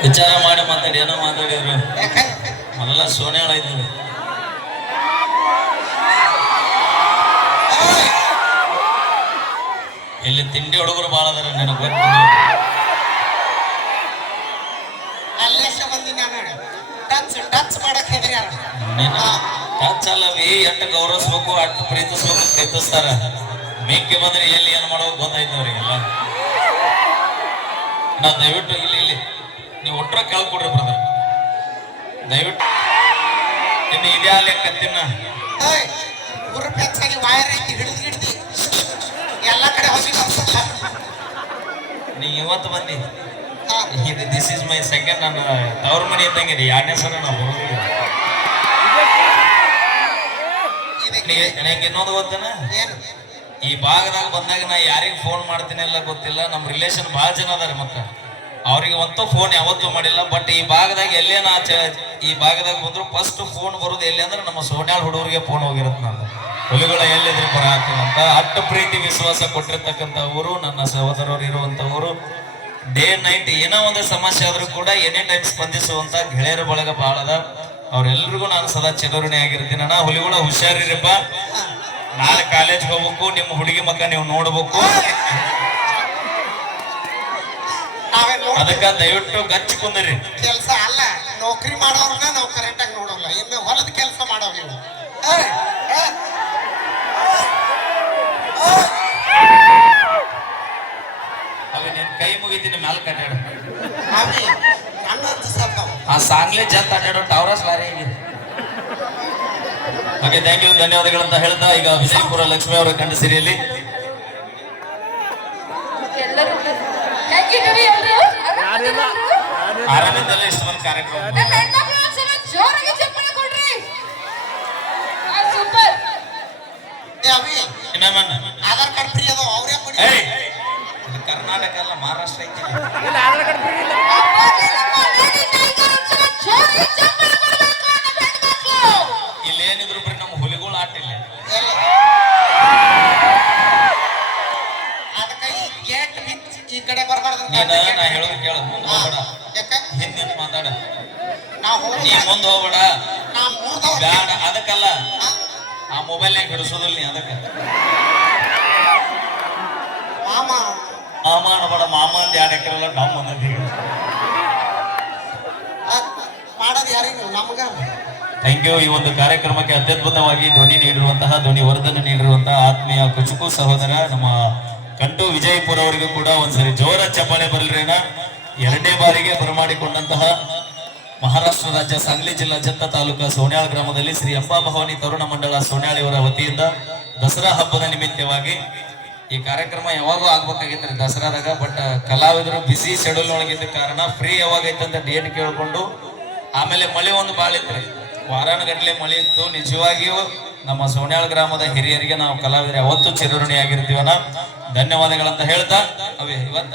ವಿಚಾರ ಮಾಡಿ ಮಾತಾಡಿ ಏನೋ ಮಾತಾಡಿದ್ರು ಮೊದಲ ಸೋನ್ಯಾಳ ಇದ್ದೀವಿ ಇಲ್ಲಿ ತಿಂಡಿ ಹುಡುಗರು ಬಾಳ ಅದಾರ ನನಗೆ ಗೊತ್ತು ಟಚ್ ಅಲ್ಲವಿ ಎಷ್ಟು ಗೌರವಿಸ್ಬೇಕು ಅಷ್ಟು ಪ್ರೀತಿಸ್ಬೇಕು ಪ್ರೀತಿಸ್ತಾರ ಮೇಕೆ ಬಂದ್ರೆ ಎಲ್ಲಿ ಏನ್ ಮಾಡೋದು ಗೊತ್ತಾಯ್ತು ಅವ್ರಿಗೆಲ್ಲ ನಾ ದಯವಿಟ್ಟು ಇಲ್ಲಿ ಇಲ್ಲಿ ನೀವು ಒಟ್ಟರ ಕೇಳ್ಕೊಡ್ರಿ ಬ್ರದರ್ ದಯವಿಟ್ಟು ಇನ್ನು ಇದೇ ಲೆಕ್ಕ ತಿನ್ನ ಎಲ್ಲ ಕಡೆ ಹೋಗಿ ನೀ ಇವತ್ತು ಬಂದಿ ದಿಸ್ ಇಸ್ ಮೈ ಸೆಕೆಂಡ್ ನನ್ನ ತವ್ರ ಮನೆ ಇದ್ದಂಗಿದೆ ಎರಡನೇ ಸಲ ನಾವು ಬರೋದಿಲ್ಲ ನನಗೆ ಇನ್ನೊಂದು ಗೊತ್ತೇನ ಈ ಭಾಗದಾಗ ಬಂದಾಗ ನಾ ಯಾರಿಗೆ ಫೋನ್ ಮಾಡ್ತೀನಿ ಎಲ್ಲ ಗೊತ್ತಿಲ್ಲ ನಮ್ಮ ರಿಲೇಷನ್ ಭಾಳ ಜನ ಅದಾರ ಮತ್ತೆ ಅವ್ರಿಗೆ ಒಂದು ಫೋನ್ ಯಾವತ್ತೂ ಮಾಡಿಲ್ಲ ಬಟ್ ಈ ಭಾಗದಾಗ ಎಲ್ಲೇನ ಈ ಭಾಗದಾಗ ಬಂದ್ರು ಫಸ್ಟ್ ಫೋನ್ ಬರೋದು ಎಲ್ಲಿ ಅಂದ್ರೆ ನಮ್ಮ ಸೋನ್ಯಾಳ ಹುಡುಗರಿಗೆ ಫೋನ್ ಹೋಗಿರುತ್ತೆ ನಾನು ಹುಲಿಗಳ ಎಲ್ಲಿದ್ರೆ ಬರಾತೀನಂತ ಅಷ್ಟು ಪ್ರೀತಿ ವಿಶ್ವಾಸ ಕೊಟ್ಟಿರ್ತಕ್ಕಂಥ ಊರು ನನ್ನ ಸಹೋದರರು ಇರುವಂತವರು ಡೇ ನೈಟ್ ಏನೋ ಒಂದು ಸಮಸ್ಯೆ ಆದ್ರೂ ಕೂಡ ಎನಿ ಟೈಮ್ ಸ್ಪಂದಿಸುವಂತ ಗೆಳೆಯರ ಬಳಗ ಬಹಳ ಅದ ಅವ್ರೆಲ್ರಿಗೂ ನಾನು ಸದಾ ಚಿರಋಣಿ ಆಗಿರ್ತೀನಿ ಅಣ್ಣ ಹುಲಿಗಳ ಹುಷಾರಿರಪ್ಪ ನಾಳೆ ಕಾಲೇಜ್ಗೆ ಹೋಗ್ಬೇಕು ನಿಮ್ಮ ಹುಡುಗಿ ಮಕ್ಕ ನೀವು ನೋಡ್ಬೇಕು ಅದಕ್ಕ ದಯವಿಟ್ಟು ಗಚ್ಚಿ ಕುಂದ್ರಿ ಕೆಲಸ ಅಲ್ಲ ನೌಕರಿ ಮಾಡೋರ್ನ ನಾವು ಕರೆಕ್ಟ್ ಆಗಿ ನೋಡೋಲ್ಲ ಇನ್ನು ಹೊಲದ ಕೆಲಸ ಮಾಡೋವಿಲ್ಲ ಕೈ ಮುಗಿತೀನಿ ಮ್ಯಾಲ ಕಟ್ಟಾಡ ಆ ಸಾಂಗ್ಲೆ ಜಂತ ಅಡ್ಡಾಡೋ ಟವರಸ್ ಲಾರಿ ಆಗಿದೆ ಹಾಗೆ ಥ್ಯಾಂಕ್ ಯು ಧನ್ಯವಾದಗಳಂತ ಹೇಳ್ತಾ ಈಗ ವಿಜಯಪುರ ಲಕ್ಷ್ಮಿ ಅವರ ಕಂಡ ಸಿರಿಯಲ್ಲಿ ಆರಾಮಿದ್ದಲ್ಲ ಇಷ್ಟು ಒಂದು ಕಾರ್ಯಕ್ರಮ ಆಧಾರ್ ಕಾರ್ಡ್ ಫ್ರೀ ಅದ ಅವರೇ ಕೊಡಿ ಕರ್ನಾಟಕ ಅಲ್ಲ ಮಹಾರಾಷ್ಟ್ರ ಐತಿ ಇಲ್ಲೇನಿದ್ರು ಬರೀ ನಮ್ಮ ಹುಲಿಗಳು ಆಟಿಲ್ಲ ಅದಕ್ಕೆ ಈ ಗೇಟ್ ಈ ಕಡೆ ಬರಬಾರ್ದು ನಾ ಹೇಳೋದು ಕೇಳ ಮುಂದೆ ಹೋಗ್ಬೇಡ ಹಿಂದಿನ ಮಾತಾಡ ನೀ ಮುಂದೆ ಹೋಗ್ಬೇಡ ಬ್ಯಾಡ ಅದಕ್ಕಲ್ಲ ಆ ಮೊಬೈಲ್ನಾಗ ಹಿಡಿಸೋದಿಲ್ಲ ನೀ ಅದಕ್ಕೆ ಮಾಮ ಮಾಮ ಅನ್ನಬೇಡ ಮಾಮ ಅಂದ್ ಯಾರು ಎಕರೆಲ್ಲ ಡಮ್ ಅನ್ನೋದು ಮಾಡೋದು ಯಾರಿಗೂ ನಮ್ಗ ಥ್ಯಾಂಕ್ ಯು ಈ ಒಂದು ಕಾರ್ಯಕ್ರಮಕ್ಕೆ ಅತ್ಯದ್ಭುತವಾಗಿ ಧ್ವನಿ ನೀಡಿರುವಂತಹ ಧ್ವನಿ ವರ್ಧನೆ ನೀಡಿರುವಂತಹ ಆತ್ಮೀಯ ಕುಚುಕು ಸಹೋದರ ನಮ್ಮ ಕಂಟು ವಿಜಯಪುರ ಅವರಿಗೂ ಕೂಡ ಒಂದ್ಸರಿ ಜೋರ ಚಪ್ಪಾಳೆ ಬರಲ್ರೇನ ಎರಡನೇ ಬಾರಿಗೆ ಬರಮಾಡಿಕೊಂಡಂತಹ ಮಹಾರಾಷ್ಟ್ರ ರಾಜ್ಯ ಸಾಂಗ್ಲಿ ಜಿಲ್ಲಾ ಜತ್ತ ತಾಲೂಕಾ ಸೋನ್ಯಾಳ ಗ್ರಾಮದಲ್ಲಿ ಶ್ರೀ ಅಂಬಾಭವಾನಿ ತರುಣ ಮಂಡಳ ಸೋನ್ಯಾಳಿಯವರ ವತಿಯಿಂದ ದಸರಾ ಹಬ್ಬದ ನಿಮಿತ್ತವಾಗಿ ಈ ಕಾರ್ಯಕ್ರಮ ಯಾವಾಗೂ ಆಗ್ಬೇಕಾಗಿತ್ತು ದಸರಾದಾಗ ಬಟ್ ಕಲಾವಿದರು ಬಿಸಿ ಶೆಡ್ಯೂಲ್ ಒಳಗಿದ್ದ ಕಾರಣ ಫ್ರೀ ಯಾವಾಗ ಐತಂತ ಡೇಟ್ ಕೇಳ್ಕೊಂಡು ಆಮೇಲೆ ಮಳೆ ಒಂದು ಭಾಳ ಇತ್ತು ವಾರಾನುಗಟ್ಲೆ ಮಳೆ ಇತ್ತು ನಿಜವಾಗಿಯೂ ನಮ್ಮ ಸೋನ್ಯಾಳ ಗ್ರಾಮದ ಹಿರಿಯರಿಗೆ ನಾವು ಕಲಾವಿದರು ಯಾವತ್ತೂ ಚಿರಋಣಿ ಆಗಿರ್ತೀವನ ಧನ್ಯವಾದಗಳಂತ ಹೇಳ್ತಾ ಅವೇ ಇವತ್ತ